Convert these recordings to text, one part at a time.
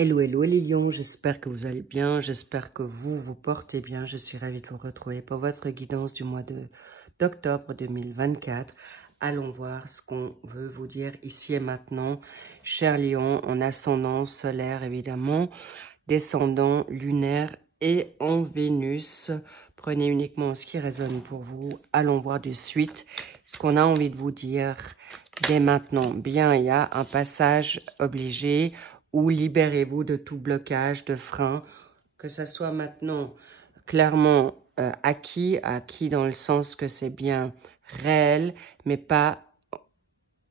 Hello, hello les lions, j'espère que vous allez bien, j'espère que vous vous portez bien. Je suis ravie de vous retrouver pour votre guidance du mois d'octobre 2024. Allons voir ce qu'on veut vous dire ici et maintenant. Chers lions, en ascendant solaire évidemment, descendant lunaire et en Vénus. Prenez uniquement ce qui résonne pour vous. Allons voir de suite ce qu'on a envie de vous dire dès maintenant. Bien, il y a un passage obligé ou libérez-vous de tout blocage, de frein, que ce soit maintenant clairement acquis dans le sens que c'est bien réel, mais pas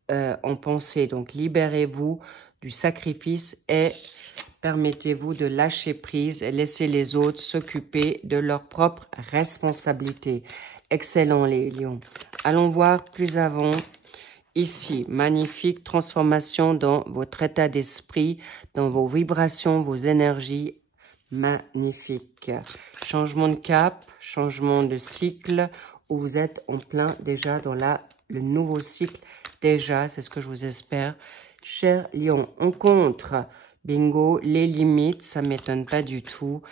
en pensée. Donc libérez-vous du sacrifice et permettez-vous de lâcher prise et laisser les autres s'occuper de leurs propres responsabilités. Excellent les lions. Allons voir plus avant. Ici, magnifique transformation dans votre état d'esprit, dans vos vibrations, vos énergies. Magnifique. Changement de cap, changement de cycle, où vous êtes en plein déjà dans le nouveau cycle. Déjà, c'est ce que je vous espère. Chers lions, on contre, bingo, les limites, ça ne m'étonne pas du tout.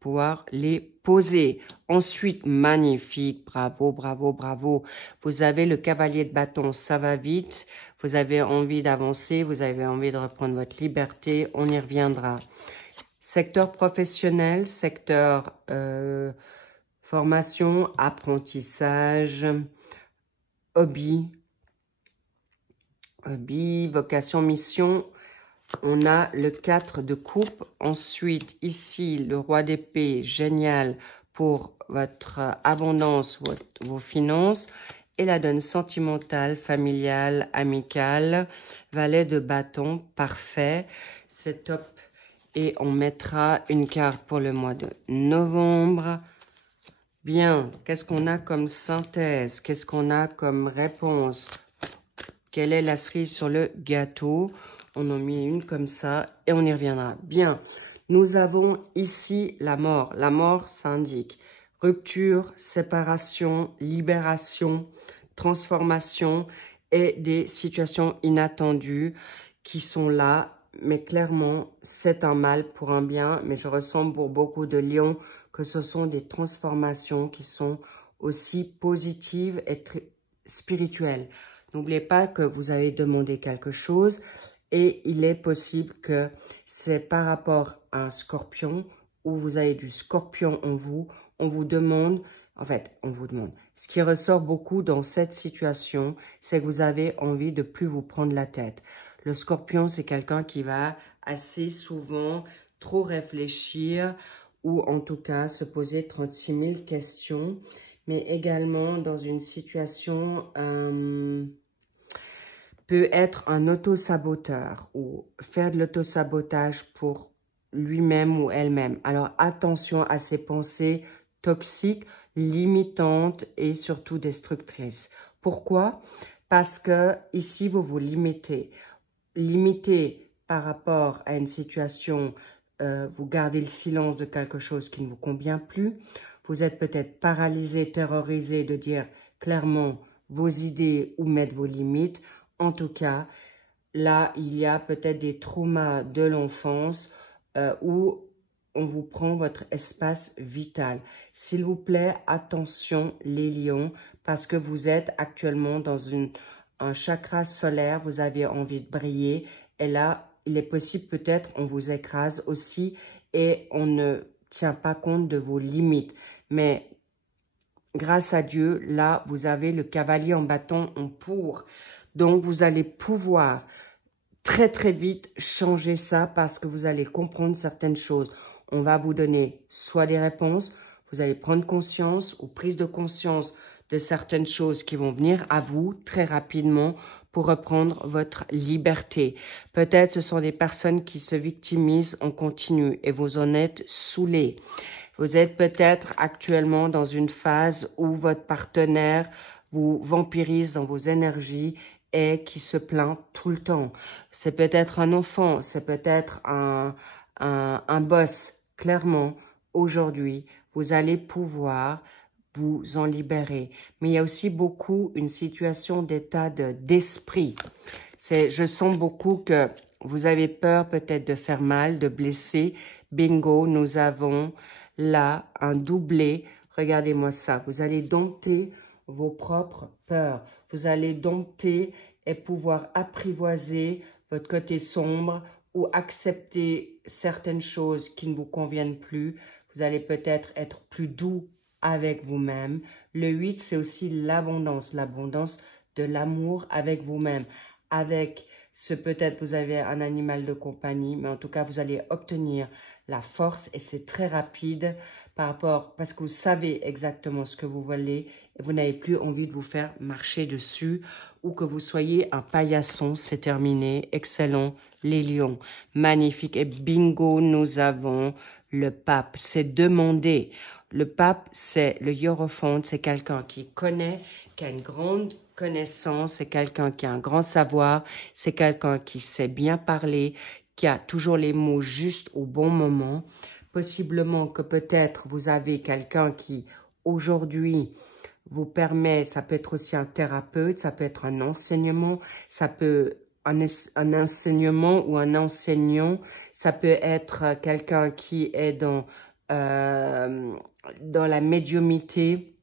Pouvoir les poser. Ensuite, magnifique, bravo, bravo, bravo. Vous avez le cavalier de bâton, ça va vite. Vous avez envie d'avancer, vous avez envie de reprendre votre liberté, on y reviendra. Secteur professionnel, secteur formation, apprentissage, hobby, vocation, mission. On a le 4 de coupe. Ensuite, ici, le roi d'épée, génial pour votre abondance, vos finances. Et la donne sentimentale, familiale, amicale. Valet de bâton, parfait. C'est top. Et on mettra une carte pour le mois de novembre. Bien, qu'est-ce qu'on a comme synthèse? Qu'est-ce qu'on a comme réponse? Quelle est la cerise sur le gâteau? On en met une comme ça et on y reviendra. Bien, nous avons ici la mort. La mort, ça indique rupture, séparation, libération, transformation et des situations inattendues qui sont là. Mais clairement, c'est un mal pour un bien. Mais je ressens pour beaucoup de lions que ce sont des transformations qui sont aussi positives et très spirituelles. N'oubliez pas que vous avez demandé quelque chose. Et il est possible que c'est par rapport à un scorpion, où vous avez du scorpion en vous, on vous demande, ce qui ressort beaucoup dans cette situation, c'est que vous avez envie de plus vous prendre la tête. Le scorpion, c'est quelqu'un qui va assez souvent trop réfléchir, ou en tout cas se poser 36 000 questions, mais également dans une situation peut être un autosaboteur ou faire de l'autosabotage pour lui-même ou elle-même. Alors attention à ces pensées toxiques, limitantes et surtout destructrices. Pourquoi? Parce que ici vous vous limitez. Limitez par rapport à une situation, vous gardez le silence de quelque chose qui ne vous convient plus. Vous êtes peut-être paralysé, terrorisé de dire clairement vos idées ou mettre vos limites. En tout cas, là, il y a peut-être des traumas de l'enfance où on vous prend votre espace vital. S'il vous plaît, attention les lions, parce que vous êtes actuellement dans un chakra solaire, vous avez envie de briller. Et là, il est possible peut-être on vous écrase aussi et on ne tient pas compte de vos limites. Mais grâce à Dieu, là, vous avez le cavalier en bâton en pour. Donc, vous allez pouvoir très, très vite changer ça parce que vous allez comprendre certaines choses. On va vous donner soit des réponses, vous allez prendre conscience ou prise de conscience de certaines choses qui vont venir à vous très rapidement pour reprendre votre liberté. Peut-être ce sont des personnes qui se victimisent en continu et vous en êtes saoulés. Vous êtes peut-être actuellement dans une phase où votre partenaire vous vampirise dans vos énergies et qui se plaint tout le temps. C'est peut-être un enfant, c'est peut-être un boss. Clairement, aujourd'hui, vous allez pouvoir vous en libérer. Mais il y a aussi beaucoup une situation d'état d'esprit. Je sens beaucoup que vous avez peur peut-être de faire mal, de blesser. Bingo, nous avons là un doublé. Regardez-moi ça. Vous allez dompter vos propres peurs. Vous allez dompter et pouvoir apprivoiser votre côté sombre ou accepter certaines choses qui ne vous conviennent plus. Vous allez peut-être être plus doux avec vous-même. Le 8, c'est aussi l'abondance de l'amour avec vous-même. Avec ce peut-être vous avez un animal de compagnie, mais en tout cas, vous allez obtenir la force et c'est très rapide parce que vous savez exactement ce que vous voulez et vous n'avez plus envie de vous faire marcher dessus ou que vous soyez un paillasson, c'est terminé. Excellent, les lions, magnifique. Et bingo, nous avons le pape, c'est demandé. Le pape, c'est le hiérophant, c'est quelqu'un qui connaît, qui a une grande connaissance, c'est quelqu'un qui a un grand savoir, c'est quelqu'un qui sait bien parler, qui a toujours les mots justes au bon moment. Possiblement que peut-être vous avez quelqu'un qui aujourd'hui vous permet, ça peut être aussi un thérapeute, ça peut être un enseignement, ça peut un enseignement ou un enseignant, ça peut être quelqu'un qui est dans la médiumnité,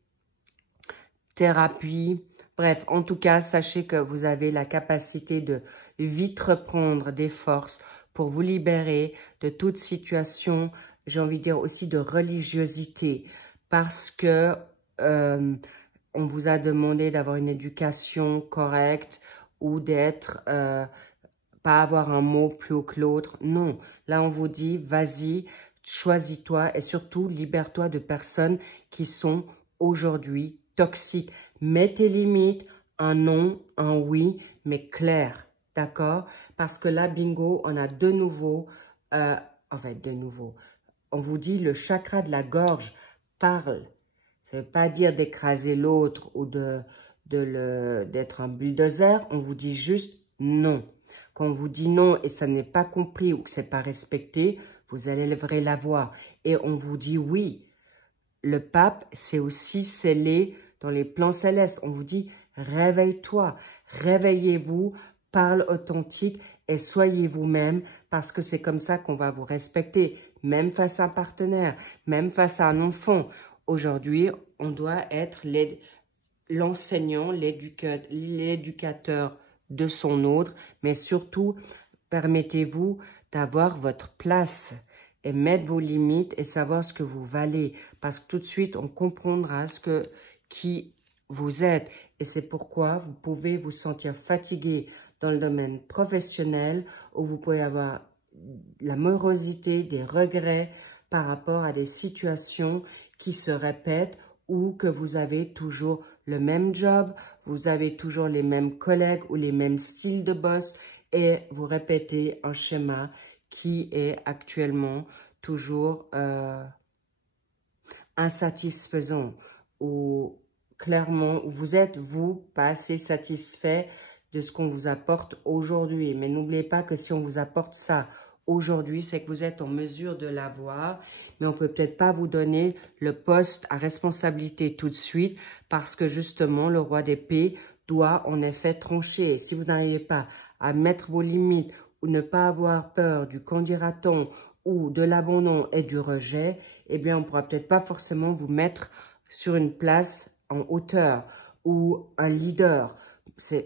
thérapie. Bref, en tout cas, sachez que vous avez la capacité de vite reprendre des forces pour vous libérer de toute situation, j'ai envie de dire aussi de religiosité, parce que on vous a demandé d'avoir une éducation correcte ou d'être, pas avoir un mot plus haut que l'autre. Non, là on vous dit, vas-y, choisis-toi et surtout libère-toi de personnes qui sont aujourd'hui toxiques. Mets tes limites, un non, un oui, mais clair, d'accord? Parce que là, bingo, on a de nouveau, on vous dit le chakra de la gorge parle. Ça ne veut pas dire d'écraser l'autre ou d'être un bulldozer, on vous dit juste non. Quand on vous dit non et ça n'est pas compris ou que ce n'est pas respecté, vous allez lever la voix. Et on vous dit oui. Le pape, c'est aussi scellé dans les plans célestes. On vous dit réveille-toi, réveillez-vous, parle authentique et soyez vous-même parce que c'est comme ça qu'on va vous respecter, même face à un partenaire, même face à un enfant. Aujourd'hui, on doit être l'enseignant, l'éducateur de son autre, mais surtout, permettez-vous d'avoir votre place et mettre vos limites et savoir ce que vous valez. Parce que tout de suite, on comprendra qui vous êtes. Et c'est pourquoi vous pouvez vous sentir fatigué dans le domaine professionnel où vous pouvez avoir la morosité, des regrets par rapport à des situations qui se répètent ou que vous avez toujours le même job, vous avez toujours les mêmes collègues ou les mêmes styles de boss et vous répétez un schéma qui est actuellement toujours insatisfaisant ou clairement vous êtes, vous, pas assez satisfait de ce qu'on vous apporte aujourd'hui. Mais n'oubliez pas que si on vous apporte ça aujourd'hui, c'est que vous êtes en mesure de l'avoir. Mais on peut peut-être pas vous donner le poste à responsabilité tout de suite parce que justement, le roi d'épée doit en effet trancher. Et si vous n'arrivez pas à mettre vos limites ou ne pas avoir peur du qu'en dira-t-on ou de l'abandon et du rejet, eh bien, on ne pourra peut-être pas forcément vous mettre sur une place en hauteur ou un leader.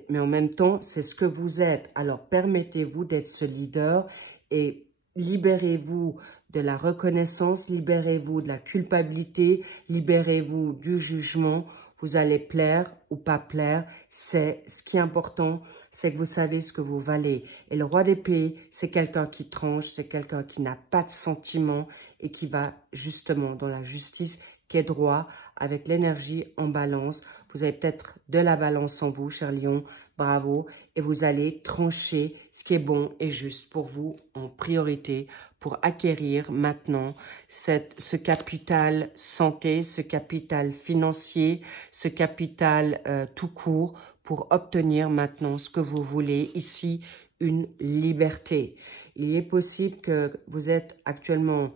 Mais en même temps, c'est ce que vous êtes. Alors, permettez-vous d'être ce leader et libérez-vous de la reconnaissance, libérez-vous de la culpabilité, libérez-vous du jugement. Vous allez plaire ou pas plaire. C'est ce qui est important, c'est que vous savez ce que vous valez. Et le roi d'épée, c'est quelqu'un qui tranche, c'est quelqu'un qui n'a pas de sentiments et qui va justement dans la justice, qui est droit, avec l'énergie en balance. Vous avez peut-être de la balance en vous, cher lion, bravo. Et vous allez trancher ce qui est bon et juste pour vous en priorité pour acquérir maintenant ce capital santé, ce capital financier, ce capital tout court pour obtenir maintenant ce que vous voulez ici, une liberté. Il est possible que vous êtes actuellement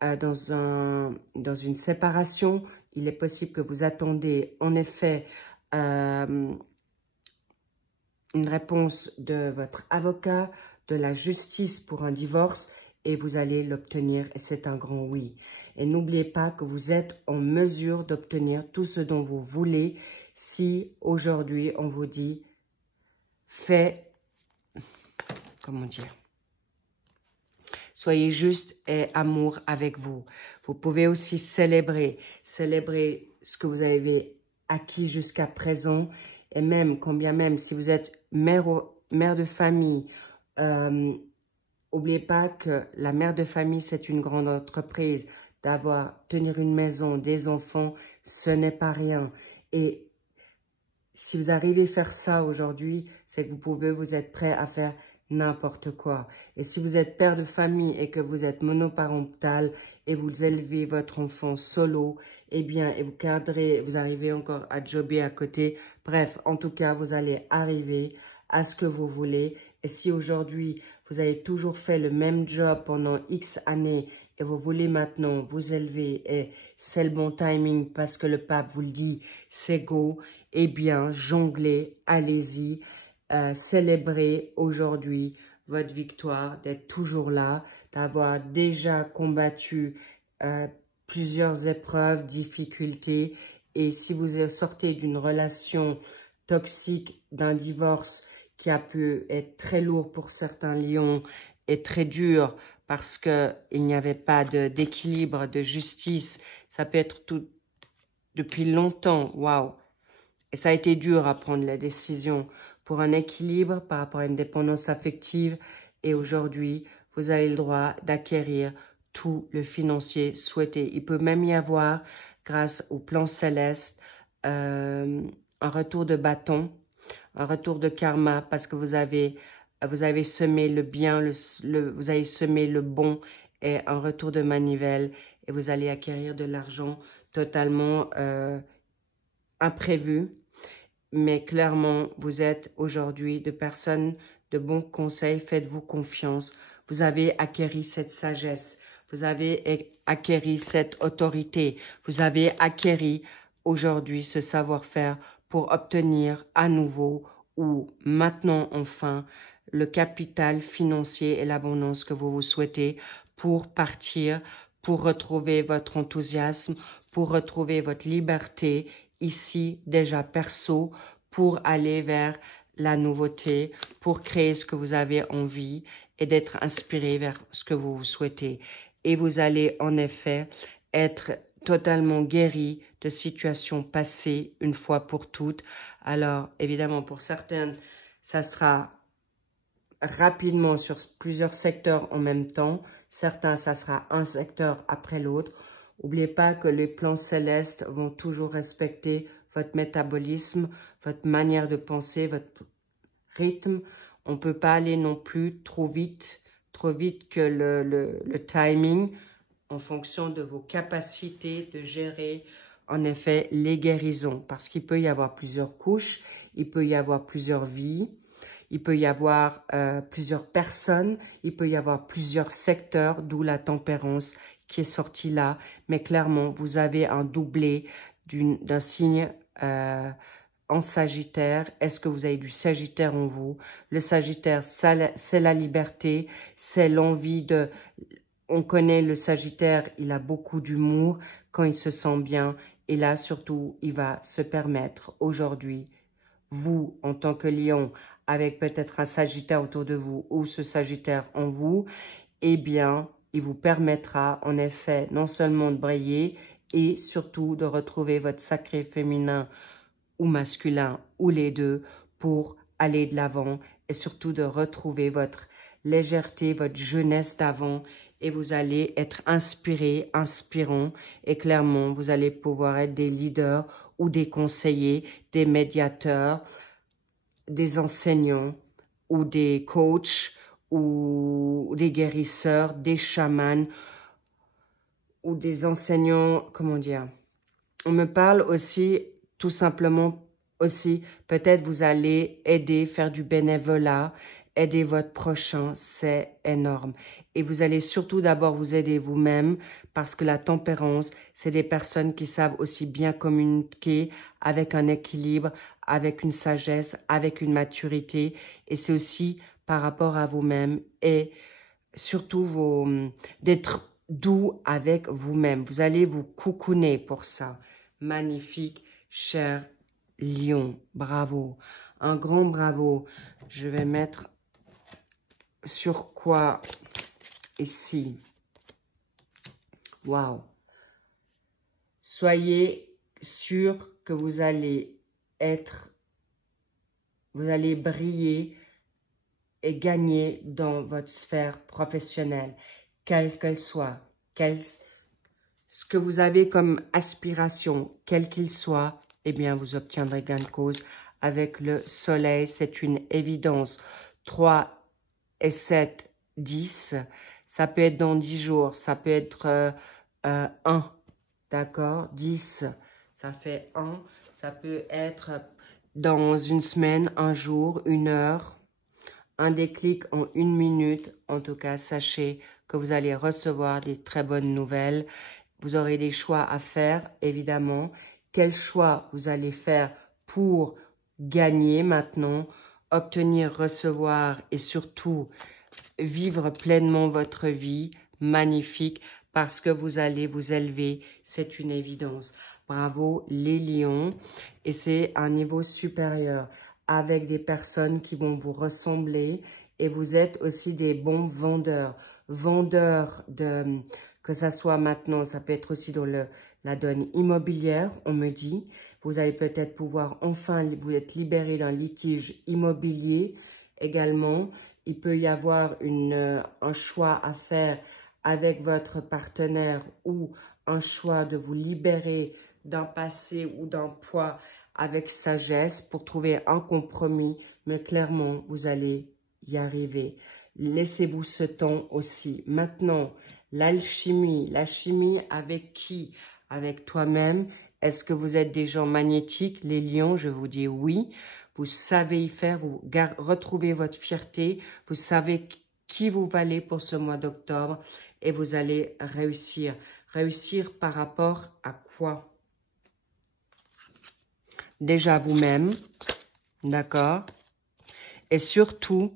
dans une séparation. Il est possible que vous attendez en effet une réponse de votre avocat, de la justice pour un divorce et vous allez l'obtenir et c'est un grand oui. Et n'oubliez pas que vous êtes en mesure d'obtenir tout ce dont vous voulez si aujourd'hui on vous dit fais, comment dire, soyez juste et amour avec vous. Vous pouvez aussi célébrer ce que vous avez acquis jusqu'à présent et même, combien même, si vous êtes mère de famille, n'oubliez pas que la mère de famille, c'est une grande entreprise. Tenir une maison, des enfants, ce n'est pas rien. Et si vous arrivez à faire ça aujourd'hui, c'est que vous êtes prêt à faire n'importe quoi. Et si vous êtes père de famille et que vous êtes monoparental et vous élevez votre enfant solo, eh bien, et vous arrivez encore à jobber à côté. Bref, en tout cas, vous allez arriver à ce que vous voulez. Et si aujourd'hui, vous avez toujours fait le même job pendant X années et vous voulez maintenant vous élever et c'est le bon timing parce que le pape vous le dit, c'est go, eh bien, jonglez, allez-y, célébrez aujourd'hui votre victoire, d'être toujours là, d'avoir déjà combattu plusieurs épreuves, difficultés. Et si vous sortez d'une relation toxique, d'un divorce qui a pu être très lourd pour certains lions et très dur parce qu'il n'y avait pas d'équilibre, de justice, ça peut être tout depuis longtemps, waouh. Et ça a été dur à prendre la décision pour un équilibre par rapport à une dépendance affective. Et aujourd'hui, vous avez le droit d'acquérir tout le financier souhaité. Il peut même y avoir, grâce au plan céleste, un retour de bâton, un retour de karma, parce que vous avez semé le bien, vous avez semé le bon et un retour de manivelle. Et vous allez acquérir de l'argent totalement imprévu. Mais clairement, vous êtes aujourd'hui de personnes de bons conseils. Faites-vous confiance. Vous avez acquéri cette sagesse. Vous avez acquéri cette autorité. Vous avez acquéri aujourd'hui ce savoir-faire pour obtenir à nouveau ou maintenant enfin le capital financier et l'abondance que vous souhaitez pour partir, pour retrouver votre enthousiasme, pour retrouver votre liberté ici déjà perso, pour aller vers la nouveauté, pour créer ce que vous avez envie et d'être inspiré vers ce que vous souhaitez. Et vous allez en effet être totalement guéri de situations passées une fois pour toutes. Alors évidemment pour certaines, ça sera rapidement sur plusieurs secteurs en même temps. Certains, ça sera un secteur après l'autre. N'oubliez pas que les plans célestes vont toujours respecter votre métabolisme, votre manière de penser, votre rythme. On ne peut pas aller non plus trop vite que le timing en fonction de vos capacités de gérer en effet les guérisons. Parce qu'il peut y avoir plusieurs couches, il peut y avoir plusieurs vies, il peut y avoir plusieurs personnes, il peut y avoir plusieurs secteurs, d'où la tempérance qui est sortie là. Mais clairement, vous avez un doublé d'un signe en Sagittaire. Est-ce que vous avez du Sagittaire en vous? Le Sagittaire, c'est la liberté, c'est l'envie de... On connaît le Sagittaire, il a beaucoup d'humour quand il se sent bien. Et là, surtout, il va se permettre aujourd'hui, vous, en tant que lion, avec peut-être un Sagittaire autour de vous ou ce Sagittaire en vous, eh bien, il vous permettra en effet non seulement de briller et surtout de retrouver votre sacré féminin ou masculin ou les deux pour aller de l'avant et surtout de retrouver votre légèreté, votre jeunesse d'avant et vous allez être inspiré, inspirant et clairement vous allez pouvoir être des leaders ou des conseillers, des médiateurs, des enseignants ou des coachs ou des guérisseurs, des chamans ou des enseignants, comment dire. On me parle aussi, tout simplement aussi, peut-être vous allez aider, faire du bénévolat, aider votre prochain, c'est énorme. Et vous allez surtout d'abord vous aider vous-même parce que la tempérance, c'est des personnes qui savent aussi bien communiquer avec un équilibre, avec une sagesse, avec une maturité. Et c'est aussi par rapport à vous-même et surtout d'être doux avec vous-même. Vous allez vous coucouner pour ça. Magnifique, cher lion. Bravo. Un grand bravo. Je vais mettre sur quoi ici. Waouh. Soyez sûr que vous allez briller et gagner dans votre sphère professionnelle, quelle qu'elle soit, ce que vous avez comme aspiration, quel qu'il soit, eh bien, vous obtiendrez gain de cause avec le soleil. C'est une évidence. 3 et 7, 10. Ça peut être dans 10 jours. Ça peut être 1. D'accord? 10. Ça fait 1. Ça peut être dans une semaine, un jour, une heure. Un déclic en 1 minute. En tout cas, sachez que vous allez recevoir des très bonnes nouvelles. Vous aurez des choix à faire, évidemment. Quel choix vous allez faire pour gagner maintenant, obtenir, recevoir et surtout vivre pleinement votre vie magnifique parce que vous allez vous élever, c'est une évidence. Bravo les lions et c'est un niveau supérieur avec des personnes qui vont vous ressembler et vous êtes aussi des bons vendeurs. Vendeurs de, que ça soit maintenant, ça peut être aussi dans la donne immobilière, on me dit. Vous allez peut-être pouvoir enfin vous être libéré d'un litige immobilier également. Il peut y avoir un choix à faire avec votre partenaire ou un choix de vous libérer d'un passé ou d'un poids avec sagesse pour trouver un compromis. Mais clairement, vous allez y arriver. Laissez-vous ce temps aussi. Maintenant, l'alchimie. La chimie avec qui? Avec toi-même. Est-ce que vous êtes des gens magnétiques? Les lions, je vous dis oui. Vous savez y faire, vous retrouvez votre fierté. Vous savez qui vous valez pour ce mois d'octobre. Et vous allez réussir. Réussir par rapport à quoi? Déjà vous-même. D'accord? Et surtout,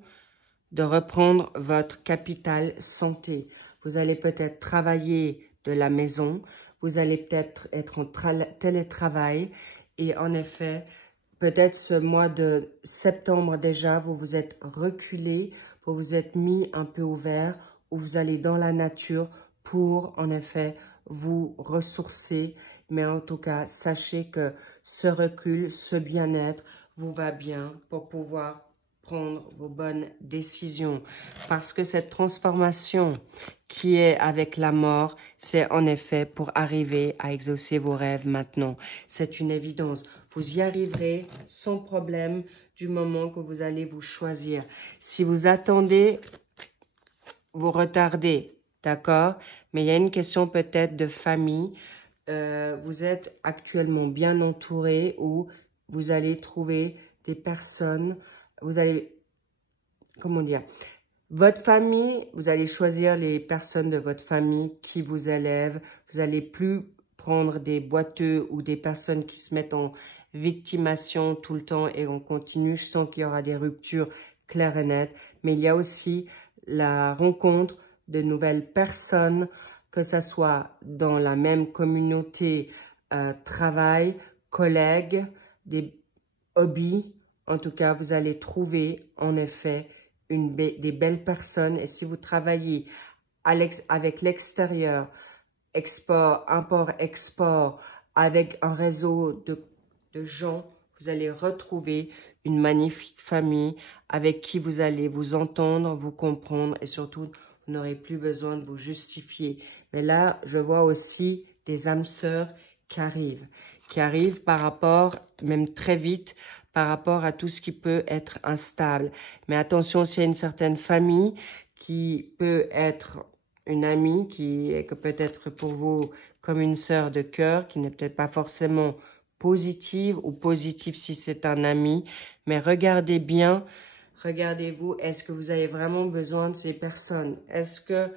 de reprendre votre capital santé. Vous allez peut-être travailler de la maison, vous allez peut-être être en télétravail et en effet, peut-être ce mois de septembre déjà, vous vous êtes reculé, vous vous êtes mis un peu ouvert, ou vous allez dans la nature pour en effet vous ressourcer. Mais en tout cas, sachez que ce recul, ce bien-être vous va bien pour pouvoir prendre vos bonnes décisions. Parce que cette transformation qui est avec la mort, c'est en effet pour arriver à exaucer vos rêves maintenant. C'est une évidence. Vous y arriverez sans problème du moment que vous allez vous choisir. Si vous attendez, vous retardez, d'accord? Mais il y a une question peut-être de famille. Vous êtes actuellement bien entouré ou vous allez trouver des personnes, vous allez, comment dire, votre famille, vous allez choisir les personnes de votre famille qui vous élèvent. Vous n'allez plus prendre des boiteux ou des personnes qui se mettent en victimation tout le temps et on continue. Je sens qu'il y aura des ruptures claires et nettes. Mais il y a aussi la rencontre de nouvelles personnes, que ce soit dans la même communauté, travail, collègues, des hobbies. En tout cas, vous allez trouver en effet des belles personnes. Et si vous travaillez avec l'extérieur, export, import, export, avec un réseau de gens, vous allez retrouver une magnifique famille avec qui vous allez vous entendre, vous comprendre et surtout, vous n'aurez plus besoin de vous justifier. Mais là, je vois aussi des âmes sœurs qui arrivent par rapport, même très vite, par rapport à tout ce qui peut être instable. Mais attention, s'il y a une certaine famille qui peut être une amie, qui est peut-être pour vous comme une sœur de cœur, qui n'est peut-être pas forcément positive ou positive si c'est un ami. Mais regardez bien, regardez-vous, est-ce que vous avez vraiment besoin de ces personnes? Est-ce que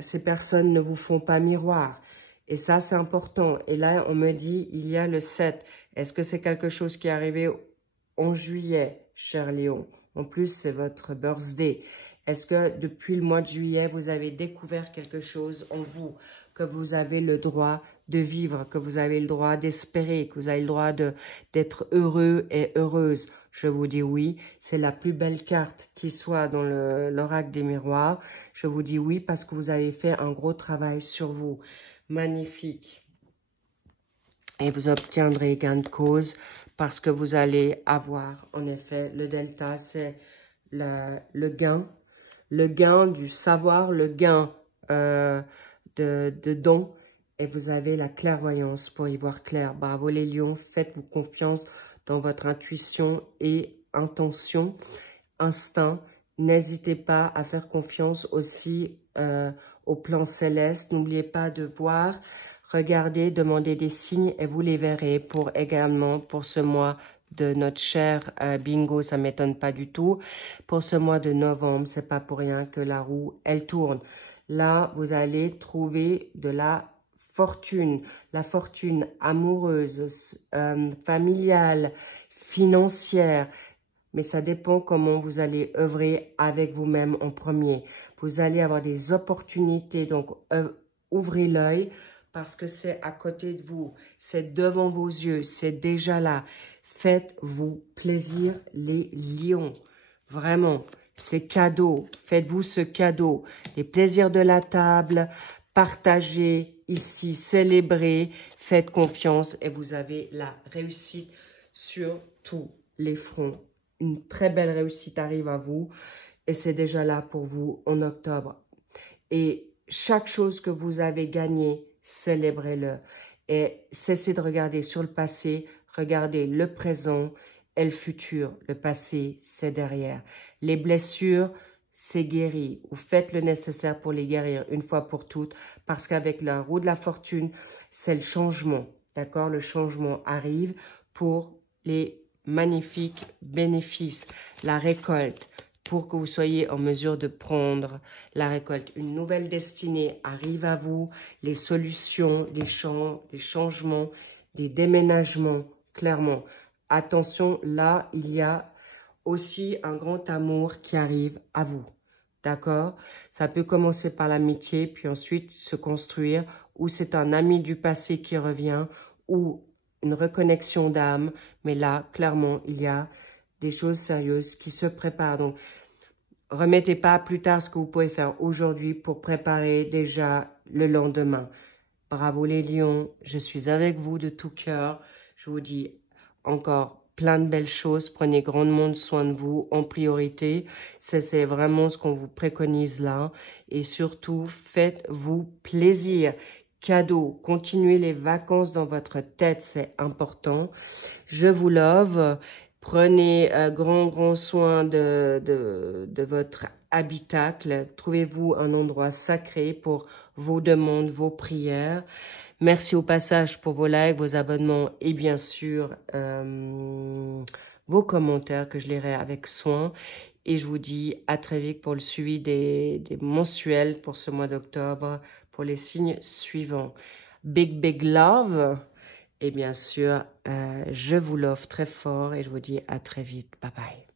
ces personnes ne vous font pas miroir? Et ça, c'est important. Et là, on me dit, il y a le 7. Est-ce que c'est quelque chose qui est arrivé en juillet, cher Léon? En plus, c'est votre birthday. Est-ce que depuis le mois de juillet, vous avez découvert quelque chose en vous, que vous avez le droit de vivre, que vous avez le droit d'espérer, que vous avez le droit d'être heureux et heureuse? Je vous dis oui, c'est la plus belle carte qui soit dans l'oracle des miroirs. Je vous dis oui parce que vous avez fait un gros travail sur vous. Magnifique. Et vous obtiendrez gain de cause parce que vous allez avoir, en effet, le delta, c'est le gain du savoir, le gain de don. Et vous avez la clairvoyance pour y voir clair. Bravo les lions, faites-vous confiance dans votre intuition et intention, instinct. N'hésitez pas à faire confiance aussi au plan céleste. N'oubliez pas de voir, regarder, demander des signes et vous les verrez également pour ce mois de notre cher bingo, ça m'étonne pas du tout. Pour ce mois de novembre, c'est pas pour rien que la roue, elle tourne. Là, vous allez trouver de la fortune amoureuse, familiale, financière, mais ça dépend comment vous allez œuvrer avec vous-même en premier. Vous allez avoir des opportunités, donc ouvrez l'œil parce que c'est à côté de vous, c'est devant vos yeux, c'est déjà là. Faites-vous plaisir les lions, vraiment, c'est cadeau, faites-vous ce cadeau, les plaisirs de la table, partagez ici, célébrez, faites confiance et vous avez la réussite sur tous les fronts. Une très belle réussite arrive à vous et c'est déjà là pour vous en octobre. Et chaque chose que vous avez gagnée, célébrez-le et cessez de regarder sur le passé, regardez le présent et le futur. Le passé, c'est derrière. Les blessures, c'est guéri. Vous faites le nécessaire pour les guérir une fois pour toutes parce qu'avec la roue de la fortune, c'est le changement. D'accord? Le changement arrive pour les magnifiques bénéfices, la récolte, pour que vous soyez en mesure de prendre la récolte. Une nouvelle destinée arrive à vous, les solutions, les changements, des déménagements, clairement. Attention, là, il y a aussi un grand amour qui arrive à vous. D'accord? Ça peut commencer par l'amitié, puis ensuite se construire, ou c'est un ami du passé qui revient, ou une reconnexion d'âme. Mais là, clairement, il y a des choses sérieuses qui se préparent. Donc, remettez pas plus tard ce que vous pouvez faire aujourd'hui pour préparer déjà le lendemain. Bravo les lions, je suis avec vous de tout cœur. Je vous dis encore plein de belles choses. Prenez grandement soin de vous en priorité. C'est vraiment ce qu'on vous préconise là. Et surtout, faites-vous plaisir. Cadeau, continuez les vacances dans votre tête, c'est important. Je vous love. Prenez grand soin de votre habitacle. Trouvez-vous un endroit sacré pour vos demandes, vos prières. Merci au passage pour vos likes, vos abonnements et bien sûr vos commentaires que je lirai avec soin. Et je vous dis à très vite pour le suivi des mensuels pour ce mois d'octobre, pour les signes suivants. Big love. Et bien sûr, je vous l'offre très fort et je vous dis à très vite. Bye bye.